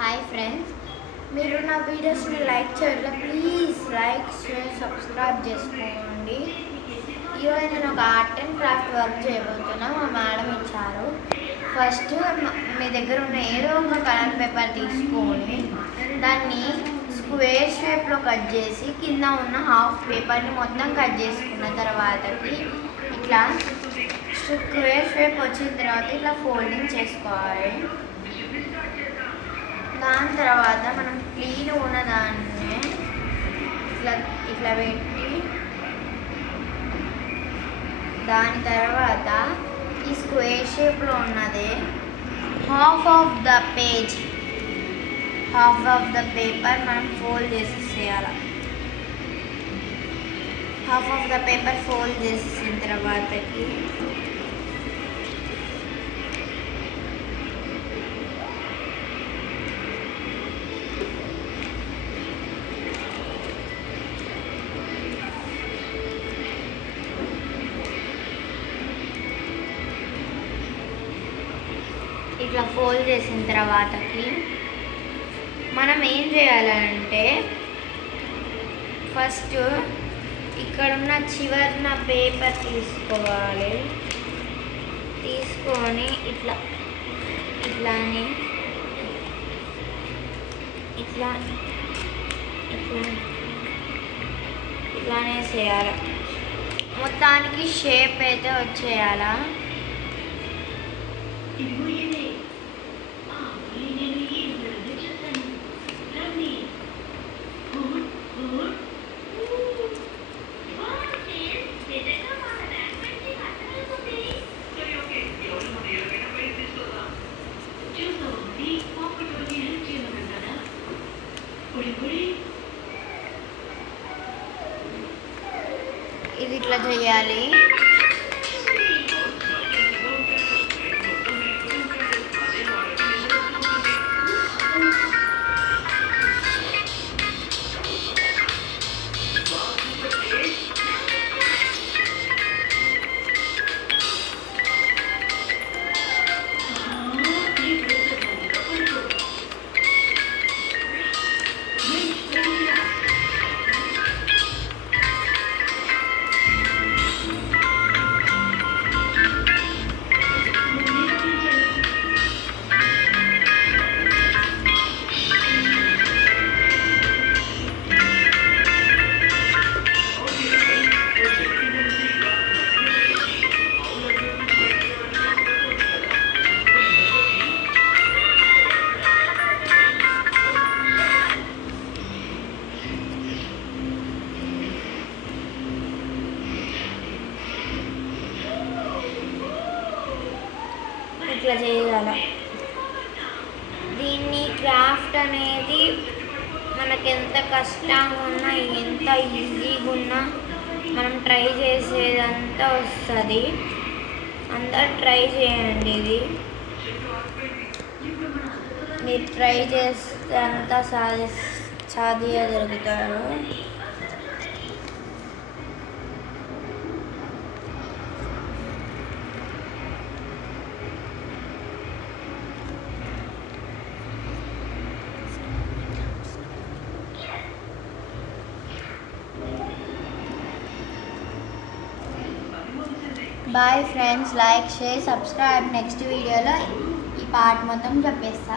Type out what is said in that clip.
Hi friends, మీరు నా వీడియోస్ని లైక్ చేయట్లేదు. ప్లీజ్ లైక్ షేర్ సబ్స్క్రైబ్ చేసుకోండి. ఈరోజు నేను ఒక ఆర్ట్ అండ్ క్రాఫ్ట్ వర్క్ చేయబోతున్నా. మా మేడం ఇచ్చారు. ఫస్ట్ మీ దగ్గర ఉన్న ఏదో ఒక కలర్ పేపర్ తీసుకొని దాన్ని స్క్వేర్ షేప్లో కట్ చేసి కింద ఉన్న హాఫ్ పేపర్ని మొత్తం కట్ చేసుకున్న తర్వాతకి ఇట్లా స్క్వేర్ షేప్ వచ్చిన తర్వాత ఇట్లా ఫోల్డింగ్ చేసుకోవాలి. దాని తర్వాత మనం క్లీన్ ఉన్న దాన్ని ఇట్లా ఇట్లా పెట్టి దాని తర్వాత ఈ స్క్వేర్ షేప్లో ఉన్నది హాఫ్ ఆఫ్ ద పేపర్ మనం ఫోల్డ్ చేసేయాలి. Half of the paper fold చేసిన తర్వాతకి ఇట్లా ఫోల్డ్ చేసిన తర్వాతకి మనం ఏం చేయాలంటే ఫస్ట్ ఇక్కడున్న చివరిన పేపర్ తీసుకోవాలి. తీసుకొని ఇట్లానే ఇట్లానే చేయాలి. మొత్తానికి షేప్ అయితే వచ్చేయాలా. ఇది ఇట్లా చేయాలి. ఇట్లా చేయాలి. దీన్ని క్రాఫ్ట్ అనేది మనకి ఎంత కష్టంగా ఉన్నా ఎంత ఈజీగా ఉన్నా మనం ట్రై చేసేదంతా వస్తుంది. అందరు ట్రై చేయండి. ఇది మీరు ట్రై చేస్తే అంతా సాధించగలుగుతారు. Bye friends, like share subscribe. Next వీడియోలో ఈ పార్ట్ మొత్తం చెప్పేస్తా.